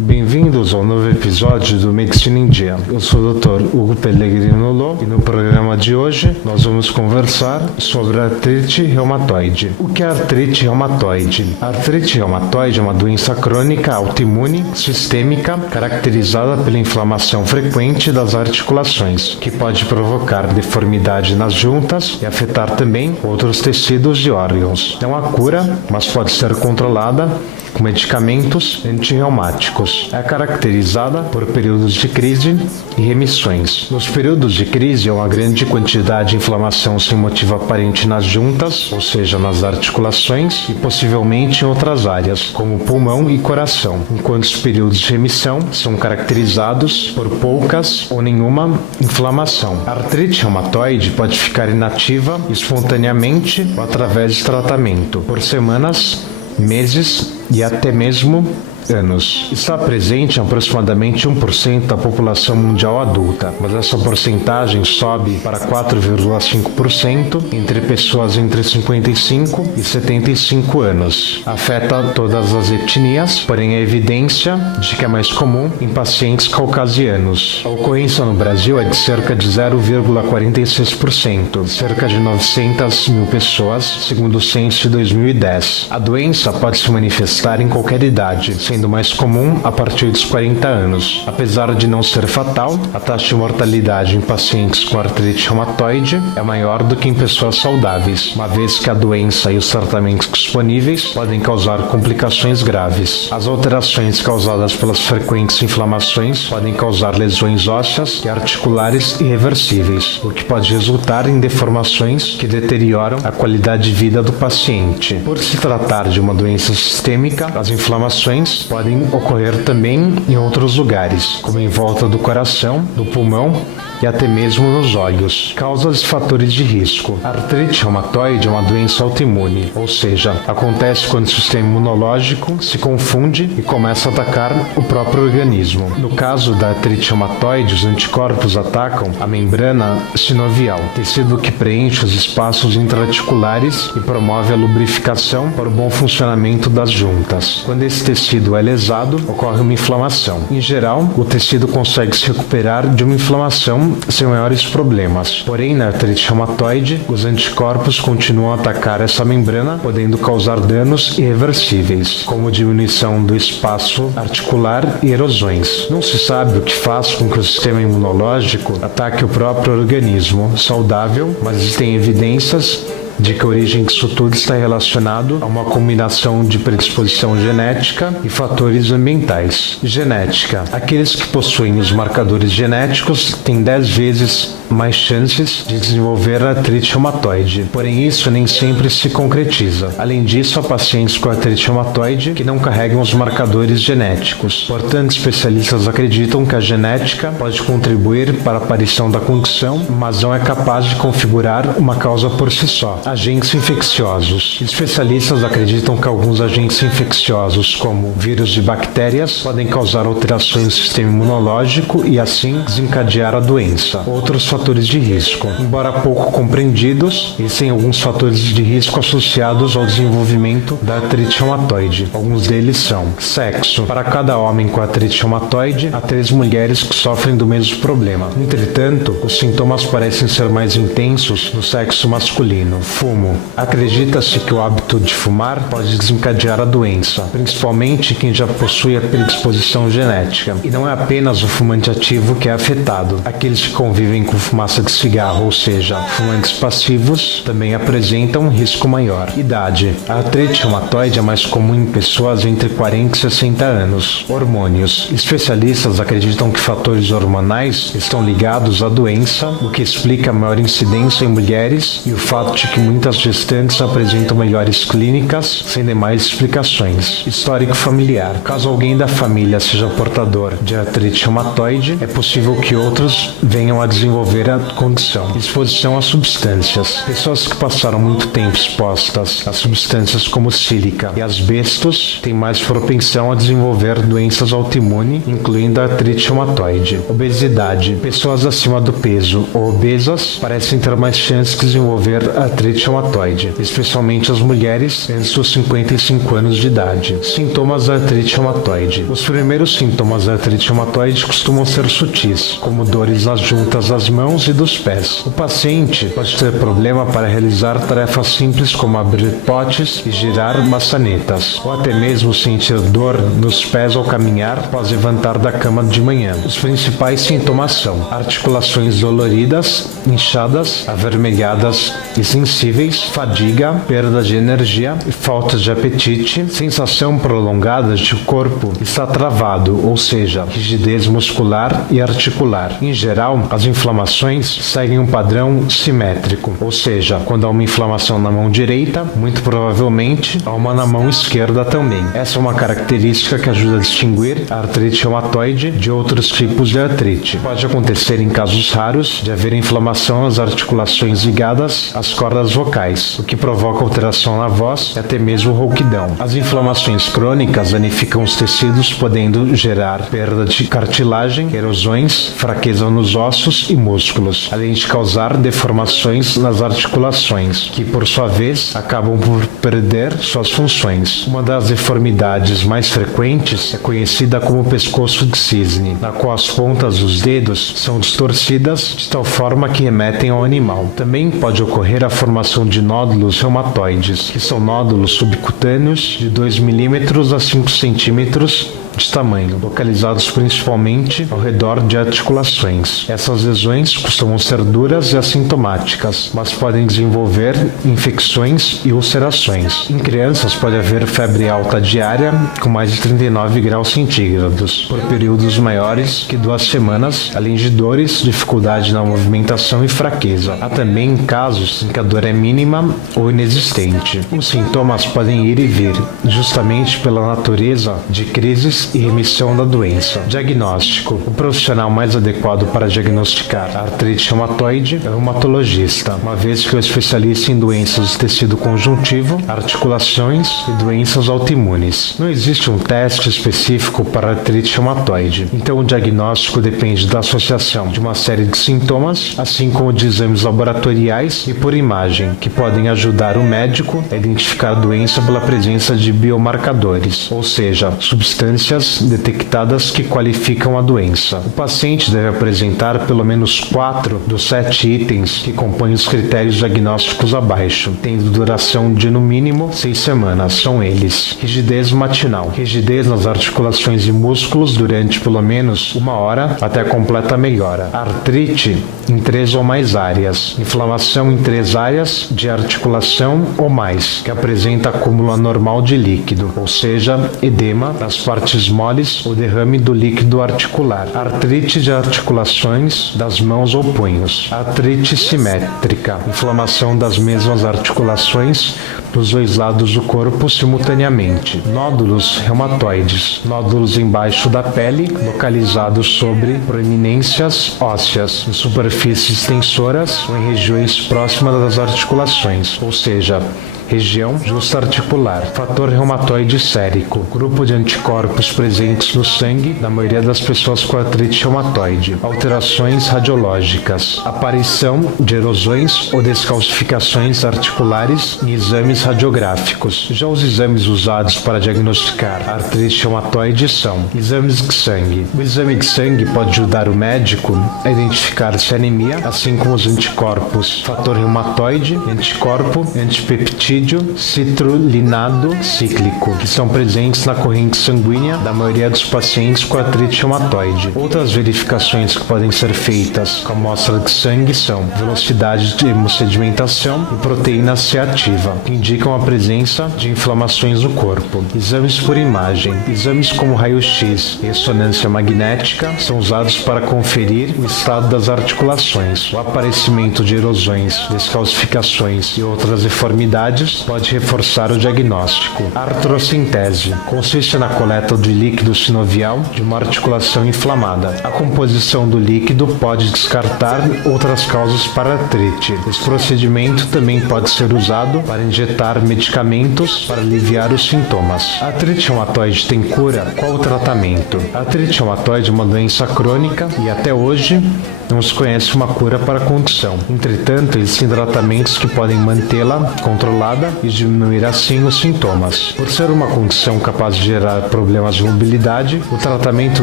Bem-vindos ao novo episódio do Medicina em Dia. Eu sou o Dr. Hugo Pellegrino Lô e no programa de hoje nós vamos conversar sobre a artrite reumatoide. O que é a artrite reumatoide? A artrite reumatoide é uma doença crônica autoimune sistêmica caracterizada pela inflamação frequente das articulações, que pode provocar deformidade nas juntas e afetar também outros tecidos e órgãos. Não há cura, mas pode ser controlada com medicamentos antirreumáticos. É caracterizada por períodos de crise e remissões. Nos períodos de crise, há uma grande quantidade de inflamação sem motivo aparente nas juntas, ou seja, nas articulações, e possivelmente em outras áreas, como pulmão e coração, enquanto os períodos de remissão são caracterizados por poucas ou nenhuma inflamação. A artrite reumatoide pode ficar inativa espontaneamente ou através de tratamento, por semanas, meses e até mesmo anos. Está presente em aproximadamente 1% da população mundial adulta, mas essa porcentagem sobe para 4,5% entre pessoas entre 55 e 75 anos. Afeta todas as etnias, porém há evidência de que é mais comum em pacientes caucasianos. A ocorrência no Brasil é de cerca de 0,46%, cerca de 900 mil pessoas, segundo o censo de 2010. A doença pode se manifestar em qualquer idade, sendo mais comum a partir dos 40 anos. Apesar de não ser fatal, a taxa de mortalidade em pacientes com artrite reumatoide é maior do que em pessoas saudáveis, uma vez que a doença e os tratamentos disponíveis podem causar complicações graves. As alterações causadas pelas frequentes inflamações podem causar lesões ósseas e articulares irreversíveis, o que pode resultar em deformações que deterioram a qualidade de vida do paciente. Por se tratar de uma doença sistêmica, as inflamações podem ocorrer também em outros lugares, como em volta do coração, do pulmão e até mesmo nos olhos. Causas e fatores de risco. A artrite reumatoide é uma doença autoimune, ou seja, acontece quando o sistema imunológico se confunde e começa a atacar o próprio organismo. No caso da artrite reumatoide, os anticorpos atacam a membrana sinovial, tecido que preenche os espaços intraarticulares e promove a lubrificação para o bom funcionamento das juntas. Quando esse tecido é lesado, ocorre uma inflamação. Em geral, o tecido consegue se recuperar de uma inflamação sem maiores problemas. Porém, na artrite reumatoide, os anticorpos continuam a atacar essa membrana, podendo causar danos irreversíveis, como diminuição do espaço articular e erosões. Não se sabe o que faz com que o sistema imunológico ataque o próprio organismo saudável, mas existem evidências de que a origem disso tudo está relacionado a uma combinação de predisposição genética e fatores ambientais. Genética. Aqueles que possuem os marcadores genéticos têm 10 vezes mais chances de desenvolver artrite reumatoide, porém isso nem sempre se concretiza. Além disso, há pacientes com artrite reumatoide que não carregam os marcadores genéticos. Portanto, especialistas acreditam que a genética pode contribuir para a aparição da condição, mas não é capaz de configurar uma causa por si só. Agentes infecciosos. Especialistas acreditam que alguns agentes infecciosos, como vírus e bactérias, podem causar alterações no sistema imunológico e assim desencadear a doença. Outros fatores de risco. Embora pouco compreendidos, existem alguns fatores de risco associados ao desenvolvimento da artrite reumatoide. Alguns deles são: sexo. Para cada homem com artrite reumatoide, há 3 mulheres que sofrem do mesmo problema. Entretanto, os sintomas parecem ser mais intensos no sexo masculino. Fumo. Acredita-se que o hábito de fumar pode desencadear a doença, principalmente quem já possui a predisposição genética. E não é apenas o fumante ativo que é afetado. Aqueles que convivem com fumaça de cigarro, ou seja, fumantes passivos, também apresentam um risco maior. Idade. A artrite reumatoide é mais comum em pessoas entre 40 e 60 anos. Hormônios. Especialistas acreditam que fatores hormonais estão ligados à doença, o que explica a maior incidência em mulheres e o fato de que muitas gestantes apresentam melhores clínicas, sem demais explicações. Histórico familiar. Caso alguém da família seja portador de artrite reumatoide, é possível que outros venham a desenvolver a condição. Exposição a substâncias. Pessoas que passaram muito tempo expostas a substâncias como sílica e asbestos têm mais propensão a desenvolver doenças autoimunes, incluindo a artrite reumatoide. Obesidade. Pessoas acima do peso ou obesas parecem ter mais chances de desenvolver artrite artrite reumatoide, especialmente as mulheres antes dos 55 anos de idade. Sintomas da artrite reumatoide. Os primeiros sintomas da artrite reumatoide costumam ser sutis, como dores nas juntas das mãos e dos pés. O paciente pode ter problema para realizar tarefas simples como abrir potes e girar maçanetas, ou até mesmo sentir dor nos pés ao caminhar após levantar da cama de manhã. Os principais sintomas são articulações doloridas, inchadas, avermelhadas e sensíveis, fadiga, perda de energia, falta de apetite, sensação prolongada de que o corpo está travado, ou seja, rigidez muscular e articular. Em geral, as inflamações seguem um padrão simétrico, ou seja, quando há uma inflamação na mão direita, muito provavelmente há uma na mão esquerda também. Essa é uma característica que ajuda a distinguir a artrite reumatoide de outros tipos de artrite. Pode acontecer em casos raros de haver inflamação nas articulações ligadas às cordas vocais, o que provoca alteração na voz e até mesmo rouquidão. As inflamações crônicas danificam os tecidos, podendo gerar perda de cartilagem, erosões, fraqueza nos ossos e músculos, além de causar deformações nas articulações, que por sua vez acabam por perder suas funções. Uma das deformidades mais frequentes é conhecida como pescoço de cisne, na qual as pontas dos dedos são distorcidas de tal forma que remetem ao animal. Também pode ocorrer a formação de nódulos reumatoides, que são nódulos subcutâneos de 2 mm a 5 cm de tamanho, localizados principalmente ao redor de articulações. Essas lesões costumam ser duras e assintomáticas, mas podem desenvolver infecções e ulcerações. Em crianças pode haver febre alta diária com mais de 39 graus centígrados, por períodos maiores que 2 semanas, além de dores, dificuldade na movimentação e fraqueza. Há também casos em que a dor é mínima ou inexistente. Os sintomas podem ir e vir, justamente pela natureza de crises e remissão da doença. Diagnóstico. O profissional mais adequado para diagnosticar a artrite reumatoide é o reumatologista, uma vez que é o especialista em doenças do tecido conjuntivo, articulações e doenças autoimunes. Não existe um teste específico para a artrite reumatoide, então o diagnóstico depende da associação de uma série de sintomas, assim como de exames laboratoriais e por imagem, que podem ajudar o médico a identificar a doença pela presença de biomarcadores, ou seja, substâncias detectadas que qualificam a doença. O paciente deve apresentar pelo menos 4 dos 7 itens que compõem os critérios diagnósticos abaixo, tendo duração de no mínimo 6 semanas. São eles: rigidez matinal, rigidez nas articulações e músculos durante pelo menos 1 hora até a completa melhora, artrite em 3 ou mais áreas, inflamação em 3 áreas de articulação ou mais, que apresenta acúmulo anormal de líquido, ou seja, edema nas partes moles ou derrame do líquido articular, artrite de articulações das mãos ou punhos, artrite simétrica, inflamação das mesmas articulações dos 2 lados do corpo simultaneamente, nódulos reumatoides, nódulos embaixo da pele, localizados sobre proeminências ósseas, em superfícies tensoras ou em regiões próximas das articulações, ou seja, região justa-articular, fator reumatoide sérico, grupo de anticorpos presentes no sangue da maioria das pessoas com artrite reumatoide, alterações radiológicas, aparição de erosões ou descalcificações articulares em exames radiográficos. Já os exames usados para diagnosticar a artrite reumatoide são exames de sangue. O exame de sangue pode ajudar o médico a identificar se a anemia, assim como os anticorpos, fator reumatoide, anticorpo, antipeptídeo, citrulinado cíclico, que são presentes na corrente sanguínea da maioria dos pacientes com artrite reumatoide. Outras verificações que podem ser feitas com a amostra de sangue são velocidade de hemossedimentação e proteína C ativa, que indicam a presença de inflamações no corpo. Exames por imagem. Exames como raio-x e ressonância magnética são usados para conferir o estado das articulações, o aparecimento de erosões, descalcificações e outras deformidades exames, pode reforçar o diagnóstico. Artrocentese consiste na coleta de líquido sinovial de uma articulação inflamada. A composição do líquido pode descartar outras causas para a artrite. Esse procedimento também pode ser usado para injetar medicamentos para aliviar os sintomas. A artrite reumatoide tem cura? Qual o tratamento? A artrite reumatoide é uma doença crônica e até hoje não se conhece uma cura para a condição. Entretanto, existem tratamentos que podem mantê-la controlada e diminuir assim os sintomas. Por ser uma condição capaz de gerar problemas de mobilidade, o tratamento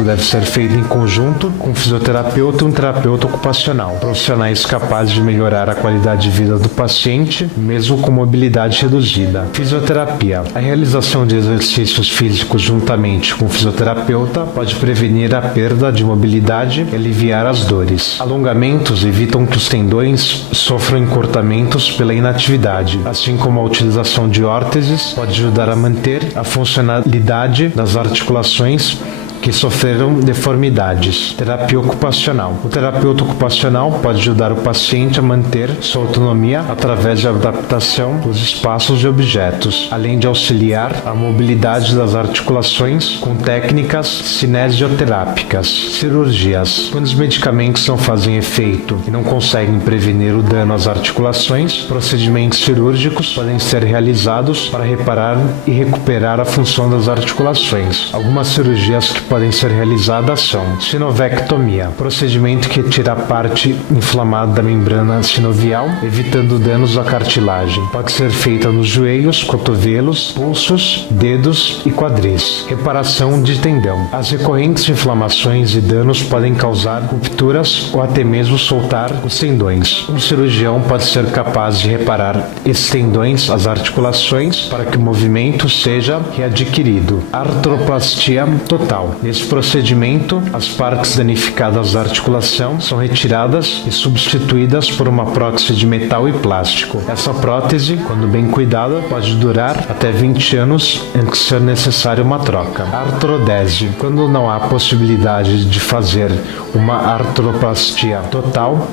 deve ser feito em conjunto com um fisioterapeuta e um terapeuta ocupacional, profissionais capazes de melhorar a qualidade de vida do paciente, mesmo com mobilidade reduzida. Fisioterapia. A realização de exercícios físicos juntamente com o fisioterapeuta pode prevenir a perda de mobilidade e aliviar as dores. Alongamentos evitam que os tendões sofram encurtamentos pela inatividade, assim como a utilização de órteses pode ajudar a manter a funcionalidade das articulações que sofreram deformidades. Terapia ocupacional. O terapeuta ocupacional pode ajudar o paciente a manter sua autonomia através de adaptação dos espaços e objetos, além de auxiliar a mobilidade das articulações com técnicas cinesioterápicas. Cirurgias. Quando os medicamentos não fazem efeito e não conseguem prevenir o dano às articulações, procedimentos cirúrgicos podem ser realizados para reparar e recuperar a função das articulações. Algumas cirurgias que podem ser realizadas são sinovectomia, procedimento que tira a parte inflamada da membrana sinovial, evitando danos à cartilagem. Pode ser feita nos joelhos, cotovelos, pulsos, dedos e quadris. Reparação de tendão. As recorrentes inflamações e danos podem causar rupturas ou até mesmo soltar os tendões. Um cirurgião pode ser capaz de reparar esses tendões, as articulações, para que o movimento seja readquirido. Artroplastia total. Nesse procedimento, as partes danificadas da articulação são retiradas e substituídas por uma prótese de metal e plástico. Essa prótese, quando bem cuidada, pode durar até 20 anos antes de ser necessária uma troca. Artrodese. Quando não há possibilidade de fazer uma artroplastia total,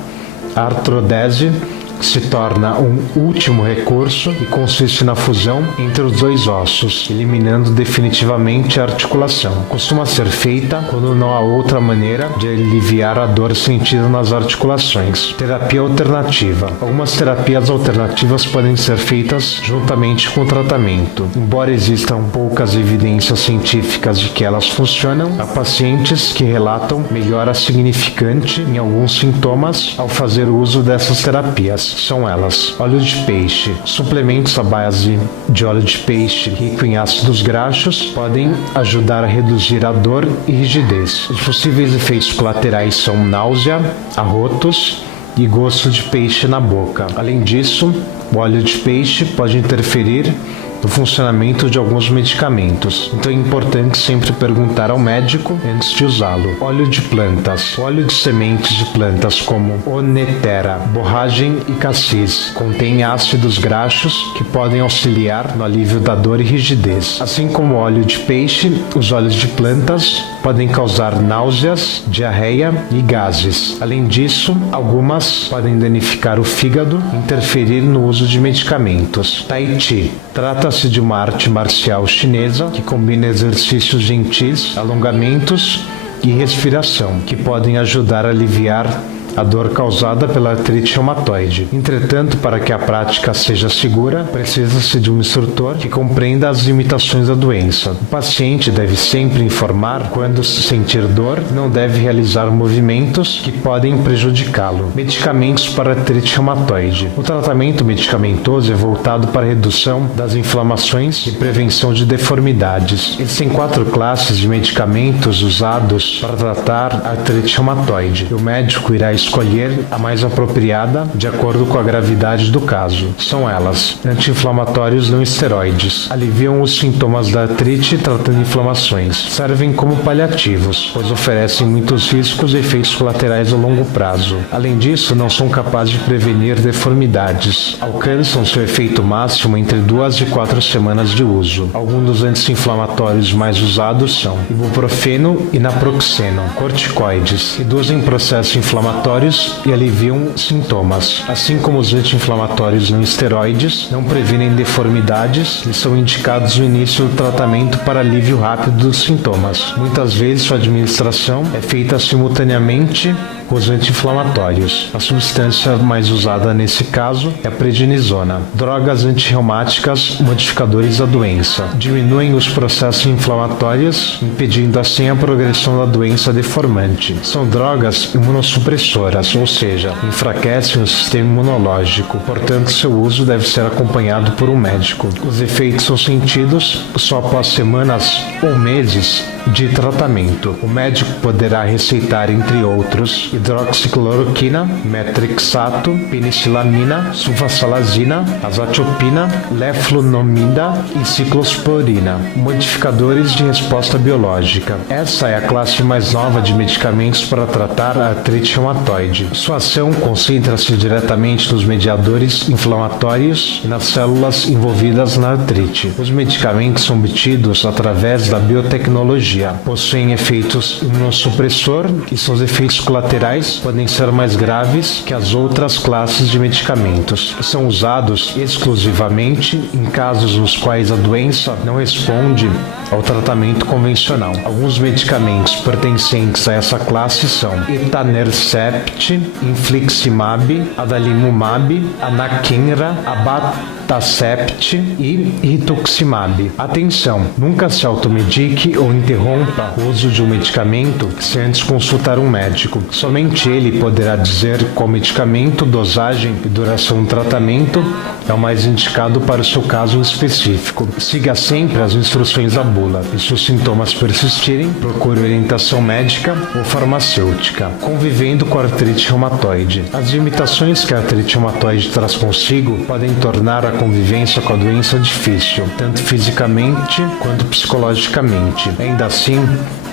a artrodese se torna um último recurso e consiste na fusão entre os dois ossos, eliminando definitivamente a articulação. Costuma ser feita quando não há outra maneira de aliviar a dor sentida nas articulações. Terapia alternativa. Algumas terapias alternativas podem ser feitas juntamente com o tratamento. Embora existam poucas evidências científicas de que elas funcionam, há pacientes que relatam melhora significante em alguns sintomas ao fazer uso dessas terapias. São elas: óleo de peixe. Suplementos à base de óleo de peixe rico em ácidos graxos podem ajudar a reduzir a dor e rigidez. Os possíveis efeitos colaterais são náusea, arrotos e gosto de peixe na boca. Além disso, o óleo de peixe pode interferir no funcionamento de alguns medicamentos, então é importante sempre perguntar ao médico antes de usá-lo. Óleo de plantas. O óleo de sementes de plantas como Onetera, borragem e cassis contém ácidos graxos que podem auxiliar no alívio da dor e rigidez. Assim como o óleo de peixe, os óleos de plantas podem causar náuseas, diarreia e gases. Além disso, algumas podem danificar o fígado e interferir no uso de medicamentos. Tai Chi. Trata-se de uma arte marcial chinesa que combina exercícios gentis, alongamentos e respiração, que podem ajudar a aliviar a dor causada pela artrite reumatoide. Entretanto, para que a prática seja segura, precisa-se de um instrutor que compreenda as limitações da doença. O paciente deve sempre informar quando sentir dor e não deve realizar movimentos que podem prejudicá-lo. Medicamentos para artrite reumatoide. O tratamento medicamentoso é voltado para a redução das inflamações e prevenção de deformidades. Existem 4 classes de medicamentos usados para tratar a artrite reumatoide. O médico irá escolher a mais apropriada de acordo com a gravidade do caso. São elas: anti-inflamatórios não esteroides. Aliviam os sintomas da artrite tratando inflamações. Servem como paliativos, pois oferecem muitos riscos e efeitos colaterais a longo prazo. Além disso, não são capazes de prevenir deformidades. Alcançam seu efeito máximo entre 2 e 4 semanas de uso. Alguns dos anti-inflamatórios mais usados são ibuprofeno e naproxeno. Corticoides. Reduzem processo inflamatório anti-inflamatórios e aliviam sintomas. Assim como os anti-inflamatórios não esteroides, não previnem deformidades e são indicados no início do tratamento para alívio rápido dos sintomas. Muitas vezes sua administração é feita simultaneamente com os anti-inflamatórios. A substância mais usada nesse caso é a prednisona. Drogas antirreumáticas modificadores da doença. Diminuem os processos inflamatórios, impedindo assim a progressão da doença deformante. São drogas imunossupressoras, ou seja, enfraquecem o sistema imunológico. Portanto, seu uso deve ser acompanhado por um médico. Os efeitos são sentidos só após semanas ou meses de tratamento. O médico poderá receitar, entre outros, hidroxicloroquina, metrixato, penicilamina, sulfasalazina, azathiopina, leflunomida e ciclosporina, modificadores de resposta biológica. Essa é a classe mais nova de medicamentos para tratar a artrite reumatoide. Sua ação concentra-se diretamente nos mediadores inflamatórios e nas células envolvidas na artrite. Os medicamentos são obtidos através da biotecnologia. Possuem efeitos imunossupressor e seus efeitos colaterais podem ser mais graves que as outras classes de medicamentos. São usados exclusivamente em casos nos quais a doença não responde ao tratamento convencional. Alguns medicamentos pertencentes a essa classe são etanercept, infliximab, adalimumab, anakinra, abatacept e rituximab. Atenção, nunca se automedique ou interrompa o uso de um medicamento sem antes consultar um médico. Somente ele poderá dizer qual medicamento, dosagem e duração do tratamento é o mais indicado para o seu caso específico. Siga sempre as instruções da bula e se os sintomas persistirem, procure orientação médica ou farmacêutica. Convivendo com a artrite reumatoide. As limitações que a artrite reumatoide traz consigo podem tornar a convivência com a doença difícil, tanto fisicamente quanto psicologicamente. Ainda assim,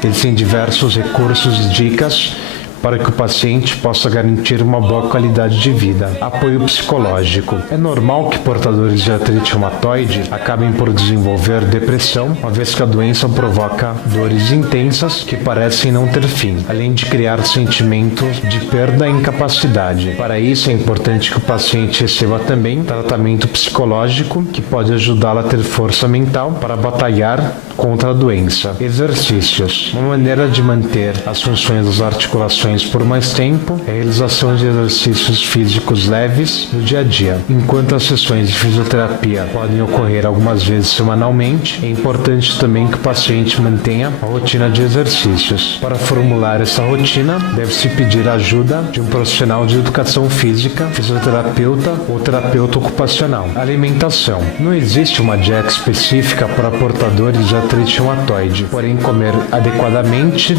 existem diversos recursos e dicas para que o paciente possa garantir uma boa qualidade de vida. Apoio psicológico. É normal que portadores de artrite reumatoide acabem por desenvolver depressão, uma vez que a doença provoca dores intensas que parecem não ter fim, além de criar sentimentos de perda e incapacidade. Para isso, é importante que o paciente receba também tratamento psicológico que pode ajudá-lo a ter força mental para batalhar contra a doença. Exercícios. Uma maneira de manter as funções das articulações por mais tempo é a realização de exercícios físicos leves no dia a dia. Enquanto as sessões de fisioterapia podem ocorrer algumas vezes semanalmente, é importante também que o paciente mantenha a rotina de exercícios. Para formular essa rotina, deve-se pedir a ajuda de um profissional de educação física, fisioterapeuta ou terapeuta ocupacional. Alimentação. Não existe uma dieta específica para portadores de artrite reumatoide, porém comer adequadamente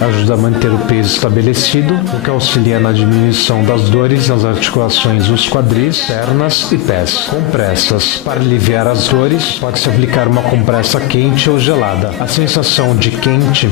ajuda a manter o peso estabelecido, o que auxilia na diminuição das dores nas articulações dos quadris, pernas e pés. Compressas. Para aliviar as dores, pode-se aplicar uma compressa quente ou gelada. A sensação de quente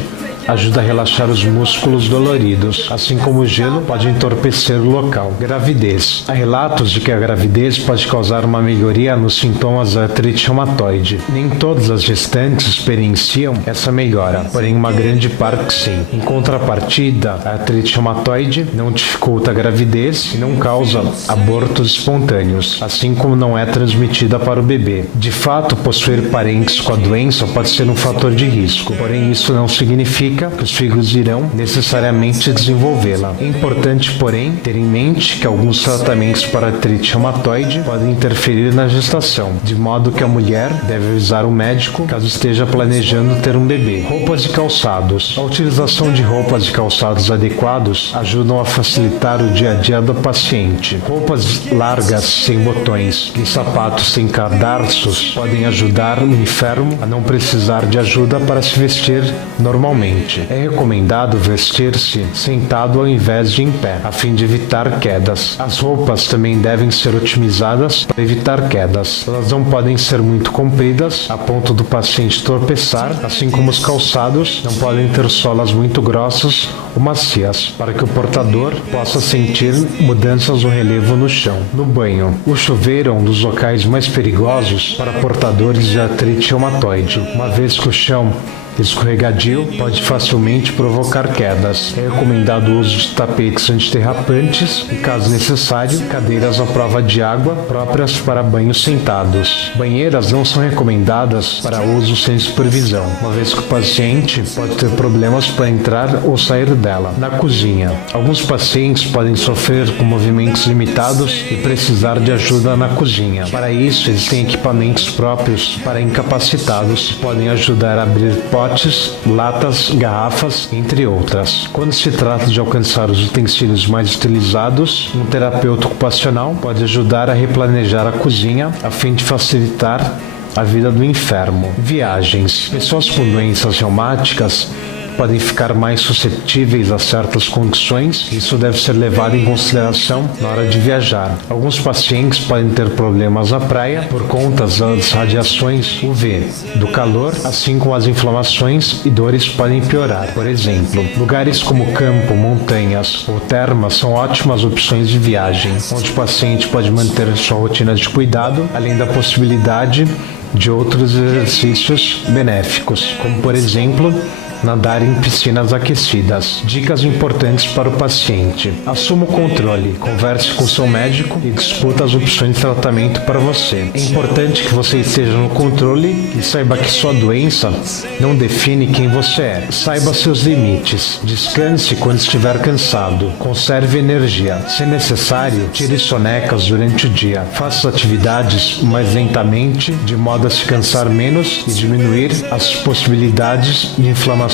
ajuda a relaxar os músculos doloridos, assim como o gelo pode entorpecer o local. Gravidez. Há relatos de que a gravidez pode causar uma melhoria nos sintomas da artrite reumatoide. Nem todas as gestantes experienciam essa melhora, porém uma grande parte sim. Em contrapartida, a artrite reumatoide não dificulta a gravidez e não causa abortos espontâneos, assim como não é transmitida para o bebê. De fato, possuir parentes com a doença pode ser um fator de risco, porém isso não significa que os filhos irão necessariamente desenvolvê-la. É importante, porém, ter em mente que alguns tratamentos para artrite reumatoide podem interferir na gestação, de modo que a mulher deve avisar o médico caso esteja planejando ter um bebê. Roupas e calçados. A utilização de roupas e calçados adequados ajudam a facilitar o dia a dia do paciente. Roupas largas sem botões e sapatos sem cadarços podem ajudar o enfermo a não precisar de ajuda para se vestir normalmente. É recomendado vestir-se sentado ao invés de em pé, a fim de evitar quedas. As roupas também devem ser otimizadas para evitar quedas. Elas não podem ser muito compridas, a ponto do paciente tropeçar, assim como os calçados não podem ter solas muito grossas ou macias, para que o portador possa sentir mudanças no relevo no chão. No banho, o chuveiro é um dos locais mais perigosos para portadores de artrite reumatoide, uma vez que o chão escorregadio pode facilmente provocar quedas. É recomendado o uso de tapetes antiderrapantes e, caso necessário, cadeiras à prova de água próprias para banhos sentados. Banheiras não são recomendadas para uso sem supervisão, uma vez que o paciente pode ter problemas para entrar ou sair dela. Na cozinha, alguns pacientes podem sofrer com movimentos limitados e precisar de ajuda na cozinha. Para isso, existem equipamentos próprios para incapacitados que podem ajudar a abrir potes, latas, garrafas, entre outras. Quando se trata de alcançar os utensílios mais utilizados, um terapeuta ocupacional pode ajudar a replanejar a cozinha a fim de facilitar a vida do enfermo. Viagens. Pessoas com doenças reumáticas podem ficar mais suscetíveis a certas condições, e isso deve ser levado em consideração na hora de viajar. Alguns pacientes podem ter problemas na praia por conta das radiações UV, do calor, assim como as inflamações e dores podem piorar. Por exemplo, lugares como campo, montanhas ou termas são ótimas opções de viagem, onde o paciente pode manter sua rotina de cuidado, além da possibilidade de outros exercícios benéficos, como por exemplo, nadar em piscinas aquecidas. Dicas importantes para o paciente. Assuma o controle, converse com seu médico e discuta as opções de tratamento para você. É importante que você esteja no controle e saiba que sua doença não define quem você é. Saiba seus limites. Descanse quando estiver cansado. Conserve energia. Se necessário, tire sonecas durante o dia. Faça atividades mais lentamente, de modo a se cansar menos e diminuir as possibilidades de inflamação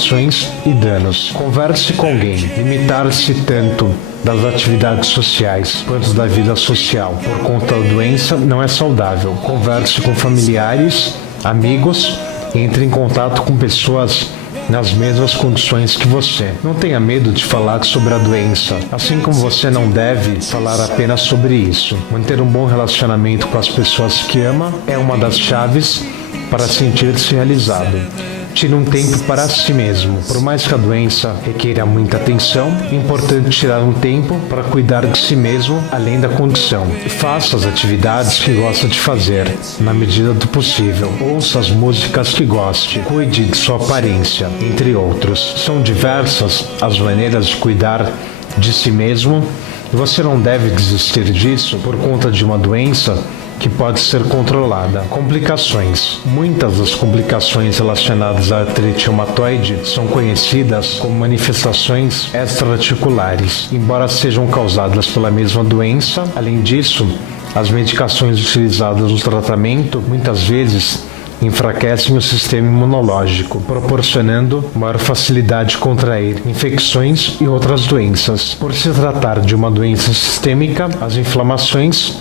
e danos. Converse com alguém. Limitar-se tanto das atividades sociais quanto da vida social por conta da doença não é saudável. Converse com familiares, amigos e entre em contato com pessoas nas mesmas condições que você. Não tenha medo de falar sobre a doença, assim como você não deve falar apenas sobre isso. Manter um bom relacionamento com as pessoas que ama é uma das chaves para sentir-se realizado. Tire um tempo para si mesmo. Por mais que a doença requeira muita atenção, é importante tirar um tempo para cuidar de si mesmo, além da condição. Faça as atividades que gosta de fazer, na medida do possível. Ouça as músicas que goste. Cuide de sua aparência, entre outros. São diversas as maneiras de cuidar de si mesmo e você não deve desistir disso por conta de uma doença que pode ser controlada. Complicações. Muitas das complicações relacionadas à artrite reumatoide são conhecidas como manifestações extra-articulares, embora sejam causadas pela mesma doença. Além disso, as medicações utilizadas no tratamento muitas vezes enfraquecem o sistema imunológico, proporcionando maior facilidade de contrair infecções e outras doenças. Por se tratar de uma doença sistêmica, as inflamações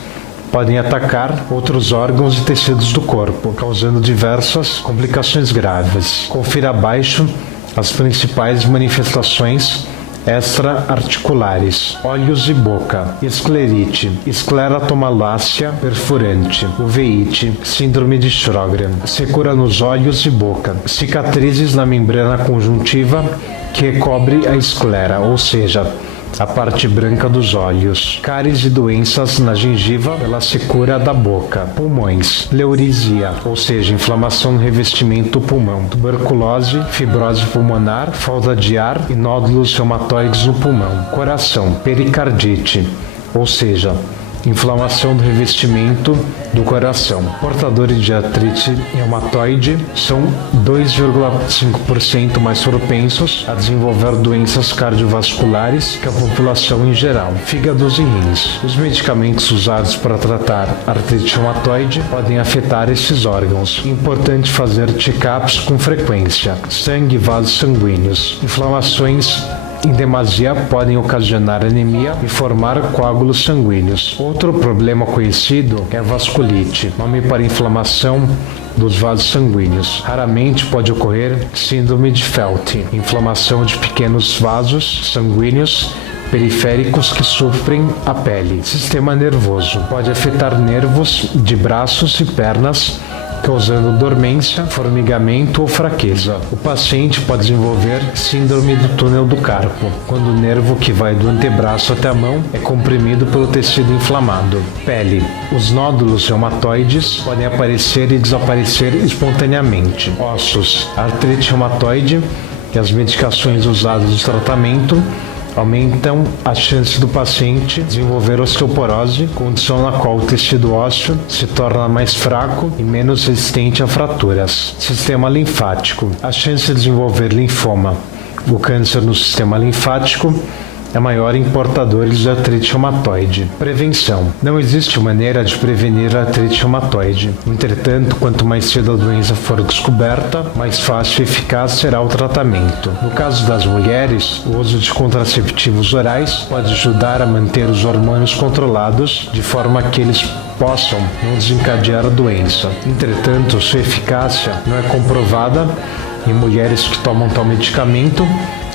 podem atacar outros órgãos e tecidos do corpo, causando diversas complicações graves. Confira abaixo as principais manifestações extra-articulares: olhos e boca, esclerite, escleratomalácia perfurante, uveíte, síndrome de Sjögren, secura nos olhos e boca, cicatrizes na membrana conjuntiva que recobre a esclera, ou seja, a parte branca dos olhos, cáries e doenças na gengiva pela secura da boca, pulmões, pleurisia, ou seja, inflamação no revestimento do pulmão, tuberculose, fibrose pulmonar, falta de ar e nódulos reumatoides no pulmão, coração, pericardite, ou seja, inflamação do revestimento do coração. Portadores de artrite reumatoide são 2,5% mais propensos a desenvolver doenças cardiovasculares que a população em geral. Fígados e rins. Os medicamentos usados para tratar artrite reumatoide podem afetar esses órgãos. Importante fazer check-ups com frequência. Sangue e vasos sanguíneos. Inflamações em demasia podem ocasionar anemia e formar coágulos sanguíneos. Outro problema conhecido é a vasculite, nome para inflamação dos vasos sanguíneos. Raramente pode ocorrer síndrome de Felt, inflamação de pequenos vasos sanguíneos periféricos que suprem a pele. Sistema nervoso. Pode afetar nervos de braços e pernas, causando dormência, formigamento ou fraqueza. O paciente pode desenvolver síndrome do túnel do carpo, quando o nervo que vai do antebraço até a mão é comprimido pelo tecido inflamado. Pele. Os nódulos reumatoides podem aparecer e desaparecer espontaneamente. Ossos. A artrite reumatoide e as medicações usadas no tratamento aumentam a chance do paciente desenvolver osteoporose, condição na qual o tecido ósseo se torna mais fraco e menos resistente a fraturas. Sistema linfático. A chance de desenvolver linfoma, o câncer no sistema linfático, é maior em portadores de artrite reumatoide. Prevenção. Não existe maneira de prevenir a artrite reumatoide. Entretanto, quanto mais cedo a doença for descoberta, mais fácil e eficaz será o tratamento. No caso das mulheres, o uso de contraceptivos orais pode ajudar a manter os hormônios controlados de forma que eles possam não desencadear a doença. Entretanto, sua eficácia não é comprovada e mulheres que tomam tal medicamento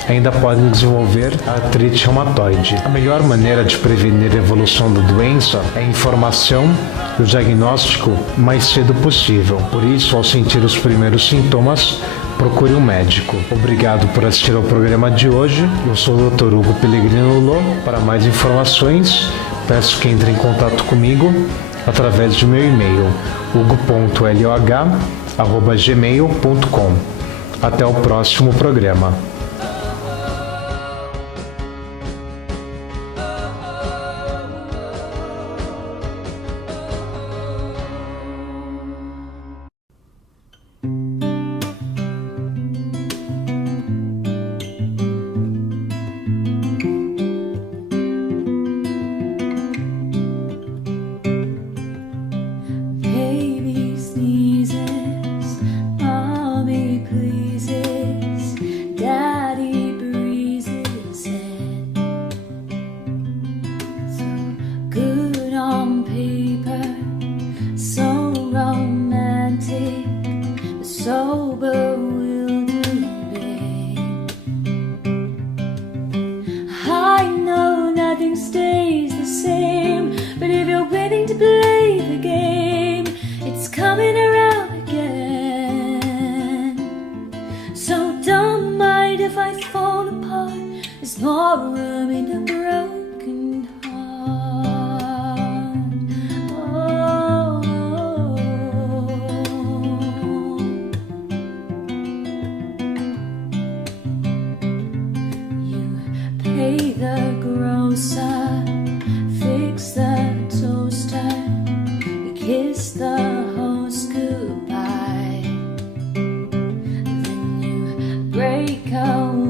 ainda podem desenvolver artrite reumatoide. A melhor maneira de prevenir a evolução da doença é a informação e o diagnóstico mais cedo possível. Por isso, ao sentir os primeiros sintomas, procure um médico. Obrigado por assistir ao programa de hoje. Eu sou o Dr. Hugo Pellegrino Lô. Para mais informações, peço que entre em contato comigo através de meu e-mail hugo.loh@gmail.com. Até o próximo programa. Break out.